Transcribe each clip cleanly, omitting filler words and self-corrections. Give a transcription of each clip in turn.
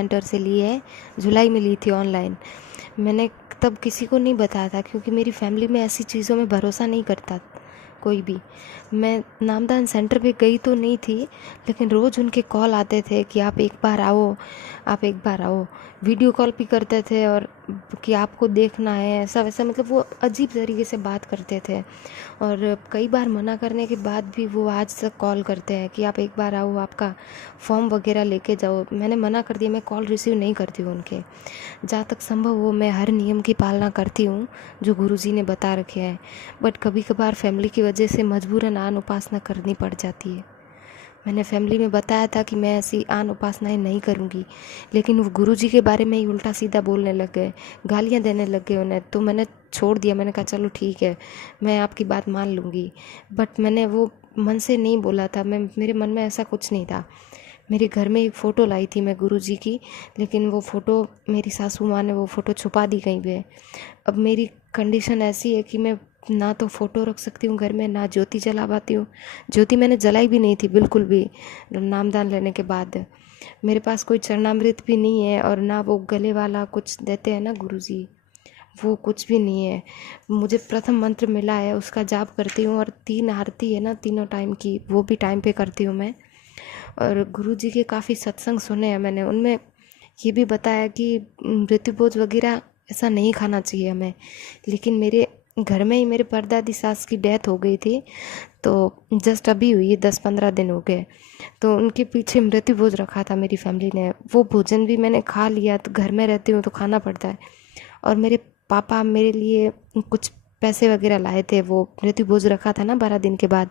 Centre से ली है, जुलाई में ली थी ऑनलाइन। मैंने तब किसी को नहीं बताया था क्योंकि मेरी फैमिली में ऐसी चीज़ों में भरोसा नहीं करता कोई भी। मैं नामदान सेंटर पे गई तो नहीं थी, लेकिन रोज़ उनके कॉल आते थे कि आप एक बार आओ, आप एक बार आओ। वीडियो कॉल भी करते थे और कि आपको देखना है, ऐसा वैसा, मतलब वो अजीब तरीके से बात करते थे। और कई बार मना करने के बाद भी वो आज तक कॉल करते हैं कि आप एक बार आओ, आपका फॉर्म वगैरह लेके जाओ। मैंने मना कर दिया, मैं कॉल रिसीव नहीं करती हूँ उनके। जहाँ तक संभव हो मैं हर नियम की पालना करती हूँ जो गुरुजी ने बता रखे हैं, बट कभी कभार फैमिली की वजह से मजबूरन आन उपासना करनी पड़ जाती है। मैंने फैमिली में बताया था कि मैं ऐसी आन उपासनाएं नहीं करूँगी, लेकिन वो गुरुजी के बारे में ही उल्टा सीधा बोलने लग गए, गालियाँ देने लग गए उन्हें। तो मैंने छोड़ दिया, मैंने कहा चलो ठीक है, मैं आपकी बात मान लूँगी। बट मैंने वो मन से नहीं बोला था, मेरे मन में ऐसा कुछ नहीं था। मेरे घर में एक फ़ोटो लाई थी मैं गुरुजी की, लेकिन वो फ़ोटो मेरी सासू माँ ने वो फ़ोटो छुपा दी कहीं पे। अब मेरी कंडीशन ऐसी है कि मैं ना तो फ़ोटो रख सकती हूँ घर में, ना ज्योति जला पाती हूँ। ज्योति मैंने जलाई भी नहीं थी बिल्कुल भी नामदान लेने के बाद। मेरे पास कोई चरणामृत भी नहीं है, और ना वो गले वाला कुछ देते हैं ना गुरुजी, वो कुछ भी नहीं है। मुझे प्रथम मंत्र मिला है, उसका जाप करती हूँ, और 3 आरती है ना तीनों टाइम की, वो भी टाइम पे करती हूँ मैं। और गुरुजी के काफ़ी सत्संग सुने हैं मैंने, उनमें ये भी बताया कि मृत्युभोज वगैरह ऐसा नहीं खाना चाहिए हमें। लेकिन मेरे घर में ही मेरे परदादी सास की डेथ हो गई थी, तो जस्ट अभी हुई है, 10-15 दिन हो गए। तो उनके पीछे मृत्युभोज रखा था मेरी फैमिली ने, वो भोजन भी मैंने खा लिया। तो घर में रहती हूँ तो खाना पड़ता है। और मेरे पापा मेरे लिए कुछ पैसे वगैरह लाए थे, वो मृत्युभोज रखा था ना 12 दिन के बाद,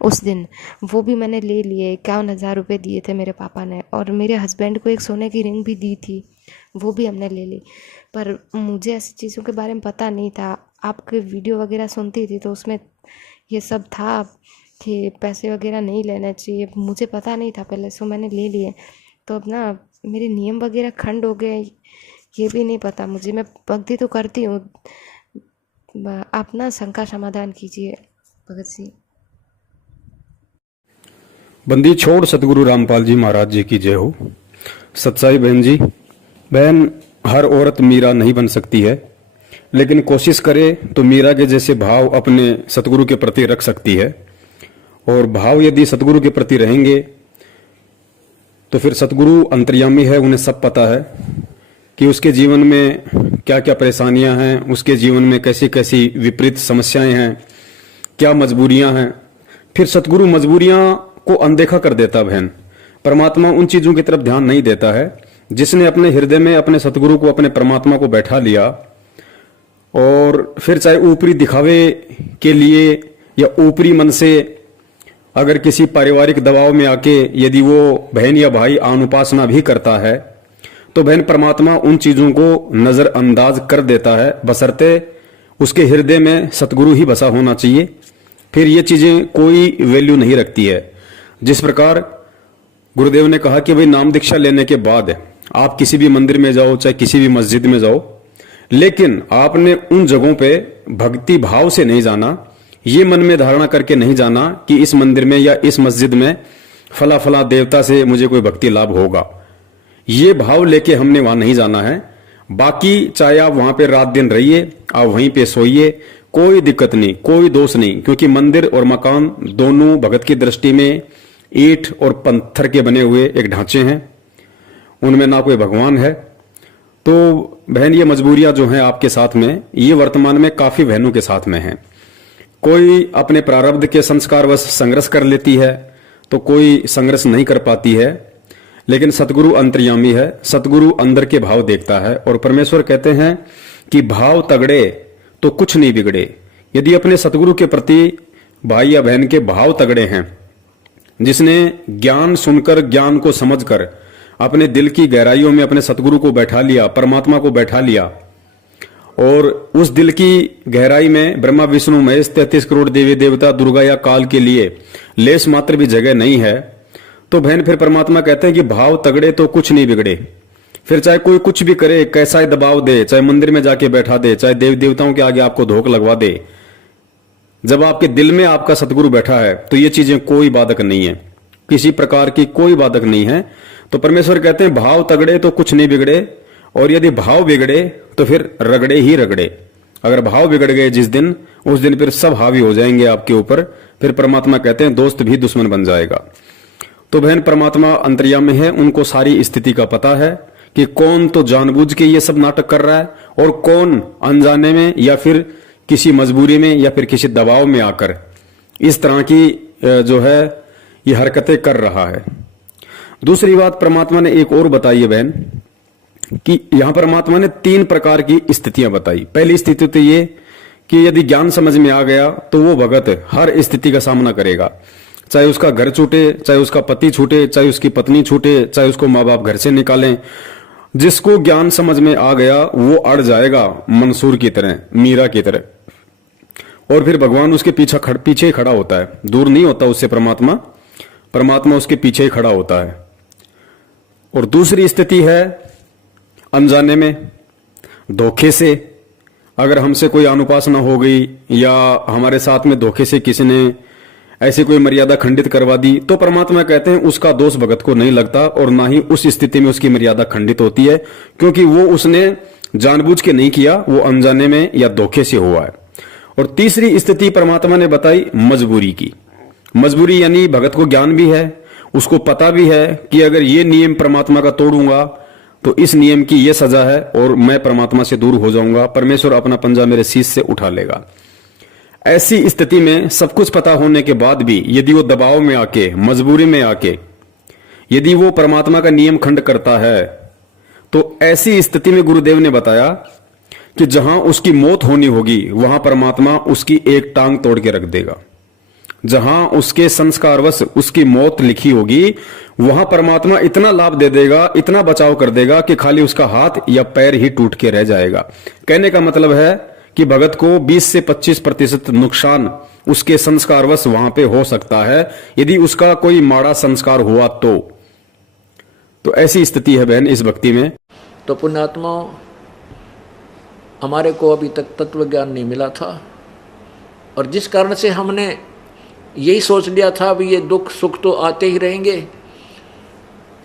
उस दिन वो भी मैंने ले लिए। 51,000 रुपये दिए थे मेरे पापा ने, और मेरे हस्बैंड को एक सोने की रिंग भी दी थी, वो भी हमने ले ली। पर मुझे ऐसी चीज़ों के बारे में पता नहीं था। आपके वीडियो वगैरह सुनती थी तो उसमें ये सब था कि पैसे वगैरह नहीं लेना चाहिए, मुझे पता नहीं था पहले, सो मैंने ले लिए। तो अब ना मेरे नियम वगैरह खंड हो गए, ये भी नहीं पता मुझे। मैं भक्ति तो करती हूँ, आप ना शंका समाधान कीजिए भगत सिंह। बंदी छोड़ सतगुरु रामपाल जी महाराज जी की जय हो। सच्चाई बहन जी, बहन हर औरत मीरा नहीं बन सकती है, लेकिन कोशिश करे तो मीरा के जैसे भाव अपने सतगुरु के प्रति रख सकती है। और भाव यदि सतगुरु के प्रति रहेंगे तो फिर सतगुरु अंतर्यामी है, उन्हें सब पता है कि उसके जीवन में क्या क्या परेशानियां हैं, उसके जीवन में कैसी कैसी विपरीत समस्याएं हैं, क्या मजबूरियां हैं। फिर सतगुरु मजबूरियां को अनदेखा कर देता बहन। परमात्मा उन चीजों की तरफ ध्यान नहीं देता है। जिसने अपने हृदय में अपने सतगुरु को, अपने परमात्मा को बैठा लिया, और फिर चाहे ऊपरी दिखावे के लिए या ऊपरी मन से अगर किसी पारिवारिक दबाव में आके यदि वो बहन या भाई अनुपासना भी करता है, तो बहन परमात्मा उन चीजों को नजरअंदाज कर देता है, बशर्ते उसके हृदय में सतगुरु ही बसा होना चाहिए। फिर ये चीजें कोई वैल्यू नहीं रखती है। जिस प्रकार गुरुदेव ने कहा कि भाई नाम दीक्षा लेने के बाद आप किसी भी मंदिर में जाओ, चाहे किसी भी मस्जिद में जाओ, लेकिन आपने उन जगहों पे भक्ति भाव से नहीं जाना, ये मन में धारणा करके नहीं जाना कि इस मंदिर में या इस मस्जिद में फला फला देवता से मुझे कोई भक्ति लाभ होगा। ये भाव लेके हमने वहां नहीं जाना है। बाकी चाहे आप वहां पे रात दिन रहिए, आप वहीं पे सोइए, कोई दिक्कत नहीं, कोई दोष नहीं, क्योंकि मंदिर और मकान दोनों भगत की दृष्टि में ईंट और पत्थर के बने हुए एक ढांचे हैं, उनमें ना कोई भगवान है। तो बहन ये मजबूरियां जो हैं आपके साथ में, ये वर्तमान में काफी बहनों के साथ में हैं। कोई अपने प्रारब्ध के संस्कारवश संघर्ष कर लेती है, तो कोई संघर्ष नहीं कर पाती है। लेकिन सतगुरु अंतर्यामी है, सतगुरु अंदर के भाव देखता है। और परमेश्वर कहते हैं कि भाव तगड़े तो कुछ नहीं बिगड़े। यदि अपने सतगुरु के प्रति भाई या बहन के भाव तगड़े हैं, जिसने ज्ञान सुनकर, ज्ञान को समझकर अपने दिल की गहराइयों में अपने सतगुरु को बैठा लिया, परमात्मा को बैठा लिया, और उस दिल की गहराई में ब्रह्मा विष्णु महेश 33 करोड़ देवी देवता, दुर्गा या काल के लिए लेश मात्र भी जगह नहीं है, तो बहन फिर परमात्मा कहते हैं कि भाव तगड़े तो कुछ नहीं बिगड़े। फिर चाहे कोई कुछ भी करे, कैसा ही दबाव दे, चाहे मंदिर में जाके बैठा दे, चाहे देवी देवताओं के आगे आपको धोख लगवा दे, जब आपके दिल में आपका सतगुरु बैठा है तो ये चीजें कोई बाधक नहीं है, किसी प्रकार की कोई बाधक नहीं है। तो परमेश्वर कहते हैं भाव तगड़े तो कुछ नहीं बिगड़े, और यदि भाव बिगड़े तो फिर रगड़े ही रगड़े। अगर भाव बिगड़ गए जिस दिन, उस दिन फिर सब हावी हो जाएंगे आपके ऊपर। फिर परमात्मा कहते हैं दोस्त भी दुश्मन बन जाएगा। तो बहन, परमात्मा अंतर्यामी है, उनको सारी स्थिति का पता है कि कौन तो जानबूझ के ये सब नाटक कर रहा है और कौन अनजाने में या फिर किसी मजबूरी में या फिर किसी दबाव में आकर इस तरह की जो है ये हरकतें कर रहा है। दूसरी बात परमात्मा ने एक और बताई है बहन, कि यहां परमात्मा ने 3 प्रकार की स्थितियां बताई। पहली स्थिति तो ये कि यदि ज्ञान समझ में आ गया तो वो भगत हर स्थिति का सामना करेगा, चाहे उसका घर छूटे, चाहे उसका पति छूटे, चाहे उसकी पत्नी छूटे, चाहे उसको माँ बाप घर से निकालें। जिसको ज्ञान समझ में आ गया वो अड़ जाएगा मंसूर की तरह, मीरा की तरह, और फिर भगवान उसके पीछे ही खड़ा होता है, दूर नहीं होता उससे परमात्मा उसके पीछे ही खड़ा होता है। और दूसरी स्थिति है अनजाने में, धोखे से, अगर हमसे कोई अनुपासना हो गई या हमारे साथ में धोखे से किसी ने ऐसी कोई मर्यादा खंडित करवा दी, तो परमात्मा कहते हैं उसका दोष भगत को नहीं लगता और ना ही उस स्थिति में उसकी मर्यादा खंडित होती है, क्योंकि वो उसने जानबूझ के नहीं किया, वो अनजाने में या धोखे से हुआ है। और तीसरी स्थिति परमात्मा ने बताई मजबूरी की। मजबूरी यानी भगत को ज्ञान भी है, उसको पता भी है कि अगर ये नियम परमात्मा का तोड़ूंगा तो इस नियम की ये सजा है और मैं परमात्मा से दूर हो जाऊंगा, परमेश्वर अपना पंजा मेरे शीश से उठा लेगा। ऐसी स्थिति में सब कुछ पता होने के बाद भी यदि वो दबाव में आके, मजबूरी में आके यदि वो परमात्मा का नियम खंड करता है, तो ऐसी स्थिति में गुरुदेव ने बताया कि जहां उसकी मौत होनी होगी वहां परमात्मा उसकी एक टांग तोड़ के रख देगा। जहां उसके संस्कारवश उसकी मौत लिखी होगी वहां परमात्मा इतना लाभ दे देगा, इतना बचाव कर देगा कि खाली उसका हाथ या पैर ही टूट के रह जाएगा। कहने का मतलब है कि भगत को 20 से 25% नुकसान उसके संस्कारवश वहां पे हो सकता है, यदि उसका कोई माड़ा संस्कार हुआ तो ऐसी स्थिति है बहन इस भक्ति में। तो पुण्यात्मा, हमारे को अभी तक तत्व ज्ञान नहीं मिला था, और जिस कारण से हमने यही सोच लिया था भी ये दुख सुख तो आते ही रहेंगे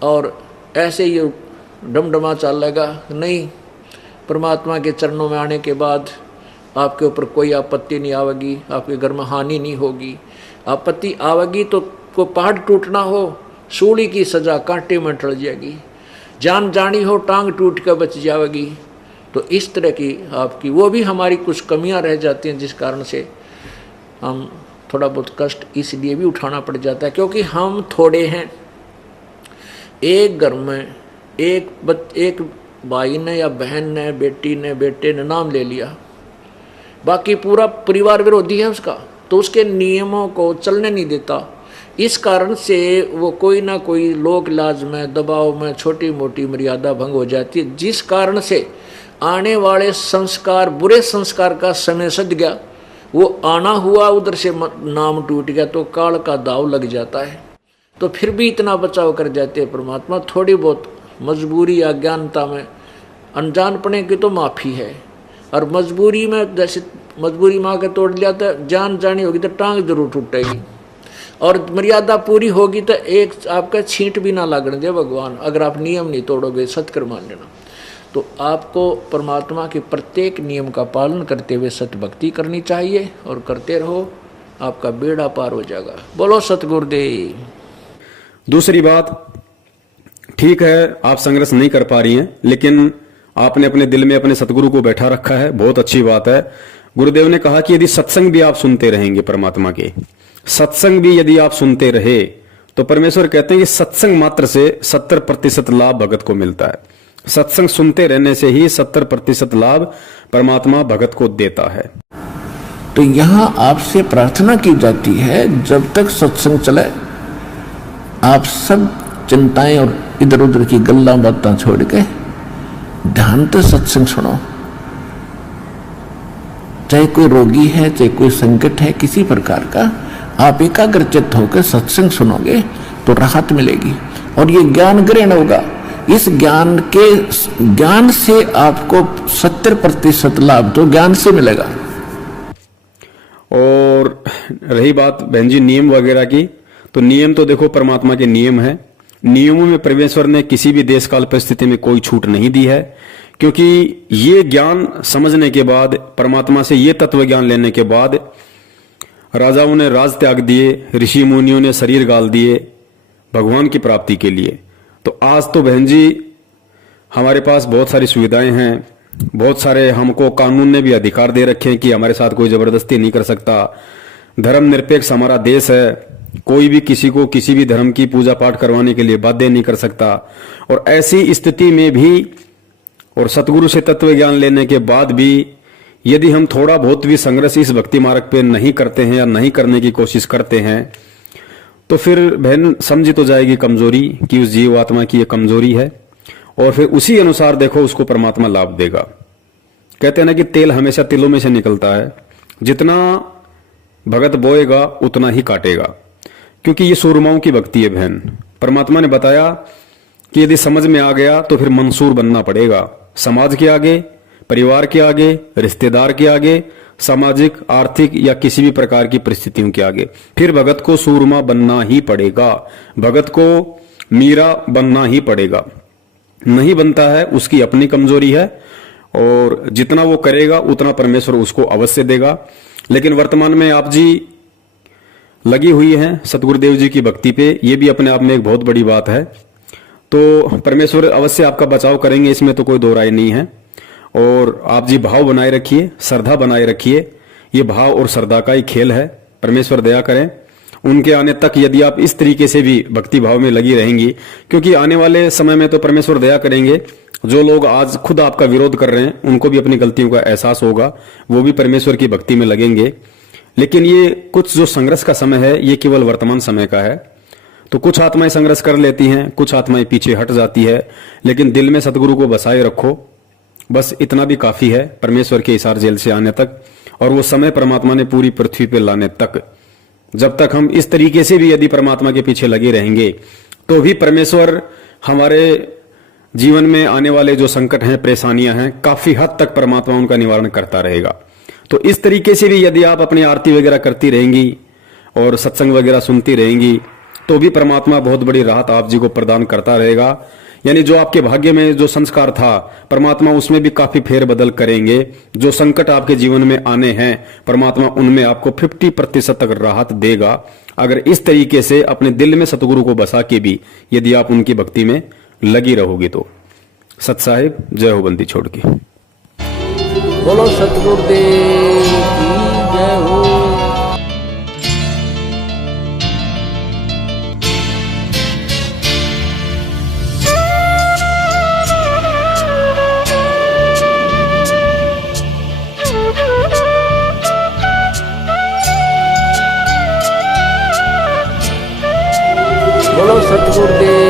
और ऐसे ये डमडमा चलेगा। नहीं, परमात्मा के चरणों में आने के बाद आपके ऊपर कोई आपत्ति नहीं आवेगी, आपके घर में हानि नहीं होगी। आपत्ति आवेगी तो को पहाड़ टूटना हो, सूली की सजा कांटे में टल जाएगी, जान जानी हो टांग टूट कर बच जाएगी। तो इस तरह की आपकी वो भी हमारी कुछ कमियां रह जाती हैं, जिस कारण से हम थोड़ा बहुत कष्ट इसलिए भी उठाना पड़ जाता है क्योंकि हम थोड़े हैं। एक घर में एक भाई ने या बहन ने, बेटी ने, बेटे ने नाम ले लिया, बाकी पूरा परिवार विरोधी है उसका, तो उसके नियमों को चलने नहीं देता। इस कारण से वो कोई ना कोई लोक लाज में, दबाव में छोटी मोटी मर्यादा भंग हो जाती है, जिस कारण से आने वाले संस्कार, बुरे संस्कार का समय सद गया, वो आना हुआ उधर से नाम टूट गया तो काल का दाव लग जाता है। तो फिर भी इतना बचाव कर जाते हैं परमात्मा। थोड़ी बहुत मजबूरी या अज्ञानता में, अनजानपने की तो माफ़ी है, और मजबूरी में जैसे मजबूरी माँ के तोड़ लिया तो जान जानी होगी तो टांग जरूर टूटेगी, और मर्यादा पूरी होगी तो एक आपका छींट भी ना लगने दे भगवान, अगर आप नियम नहीं तोड़ोगे, सत्कर मान लेना। तो आपको परमात्मा के प्रत्येक नियम का पालन करते हुए सत्य भक्ति करनी चाहिए और करते रहो, आपका बेड़ा पार हो जाएगा। बोलो सतगुरुदेव। दूसरी बात, ठीक है आप संघर्ष नहीं कर पा रही हैं, लेकिन आपने अपने दिल में अपने सतगुरु को बैठा रखा है, बहुत अच्छी बात है। गुरुदेव ने कहा कि यदि सत्संग भी आप सुनते रहेंगे, परमात्मा के सत्संग भी यदि आप सुनते रहे, तो परमेश्वर कहते हैं कि सत्संग मात्र से 70% लाभ भगत को मिलता है। सत्संग सुनते रहने से ही 70% लाभ परमात्मा भगत को देता है। तो यहाँ आपसे प्रार्थना की जाती है, जब तक सत्संग चले आप सब चिंताएं और इधर उधर की गल्ला बातें छोड़ के ध्यान से सत्संग सुनो। चाहे कोई रोगी है, चाहे कोई संकट है किसी प्रकार का, आप एकाग्रचित्त होकर सत्संग सुनोगे तो राहत मिलेगी और ये ज्ञान ग्रहण होगा। इस ज्ञान से आपको 70% लाभ तो ज्ञान से मिलेगा। और रही बात बहन जी नियम वगैरह की, तो नियम तो देखो परमात्मा के नियम है, नियमों में परमेश्वर ने किसी भी देश काल परिस्थिति में कोई छूट नहीं दी है, क्योंकि ये ज्ञान समझने के बाद, परमात्मा से ये तत्व ज्ञान लेने के बाद राजाओं ने राज त्याग दिए, ऋषि मुनियों ने शरीर गाल दिए भगवान की प्राप्ति के लिए। तो आज तो बहन जी हमारे पास बहुत सारी सुविधाएं हैं, बहुत सारे हमको कानून ने भी अधिकार दे रखे हैं कि हमारे साथ कोई जबरदस्ती नहीं कर सकता। धर्मनिरपेक्ष हमारा देश है, कोई भी किसी को किसी भी धर्म की पूजा पाठ करवाने के लिए बाध्य नहीं कर सकता। और ऐसी स्थिति में भी और सतगुरु से तत्व ज्ञान लेने के बाद भी यदि हम थोड़ा बहुत भी संघर्ष इस भक्ति मार्ग पे नहीं करते हैं या नहीं करने की कोशिश करते हैं, तो फिर बहन समझी तो जाएगी कमजोरी कि उस जीव आत्मा की ये कमजोरी है, और फिर उसी अनुसार देखो उसको परमात्मा लाभ देगा। कहते हैं ना कि तेल हमेशा तिलों में से निकलता है, जितना भगत बोएगा उतना ही काटेगा, क्योंकि ये सूरमाओं की भक्ति है बहन। परमात्मा ने बताया कि यदि समझ में आ गया तो फिर मंसूर बनना पड़ेगा, समाज के आगे, परिवार के आगे, रिश्तेदार के आगे, सामाजिक, आर्थिक या किसी भी प्रकार की परिस्थितियों के आगे। फिर भगत को सूरमा बनना ही पड़ेगा, भगत को मीरा बनना ही पड़ेगा। नहीं बनता है उसकी अपनी कमजोरी है, और जितना वो करेगा उतना परमेश्वर उसको अवश्य देगा। लेकिन वर्तमान में आप जी लगी हुई हैं सतगुरुदेव जी की भक्ति पे, ये भी अपने आप में एक बहुत बड़ी बात है। तो परमेश्वर अवश्य आपका बचाव करेंगे, इसमें तो कोई दो राय नहीं है। और आप जी भाव बनाए रखिए, श्रद्धा बनाए रखिए, ये भाव और श्रद्धा का ही खेल है। परमेश्वर दया करें उनके आने तक, यदि आप इस तरीके से भी भक्ति भाव में लगी रहेंगी, क्योंकि आने वाले समय में तो परमेश्वर दया करेंगे। जो लोग आज खुद आपका विरोध कर रहे हैं उनको भी अपनी गलतियों का एहसास होगा, वो भी परमेश्वर की भक्ति में लगेंगे। लेकिन ये कुछ जो संघर्ष का समय है ये केवल वर्तमान समय का है। तो कुछ आत्माएं संघर्ष कर लेती हैं, कुछ आत्माएं पीछे हट जाती है, लेकिन दिल में सतगुरु को बसाए रखो, बस इतना भी काफी है परमेश्वर के इशार जेल से आने तक, और वो समय परमात्मा ने पूरी पृथ्वी पे लाने तक। जब तक हम इस तरीके से भी यदि परमात्मा के पीछे लगे रहेंगे तो भी परमेश्वर हमारे जीवन में आने वाले जो संकट हैं, परेशानियां हैं, काफी हद तक परमात्मा उनका निवारण करता रहेगा। तो इस तरीके से भी यदि आप अपनी आरती वगैरह करती रहेंगी और सत्संग वगैरह सुनती रहेंगी तो भी परमात्मा बहुत बड़ी राहत आप जी को प्रदान करता रहेगा। यानी जो आपके भाग्य में जो संस्कार था परमात्मा उसमें भी काफी फेरबदल करेंगे। जो संकट आपके जीवन में आने हैं परमात्मा उनमें आपको 50% तक राहत देगा, अगर इस तरीके से अपने दिल में सतगुरु को बसा के भी यदि आप उनकी भक्ति में लगी रहोगी तो। सत साहिब जय हो बंदी छोड़ के। बोलो सतगुरुदेव की जय हो। बोलो सतगुरुदेव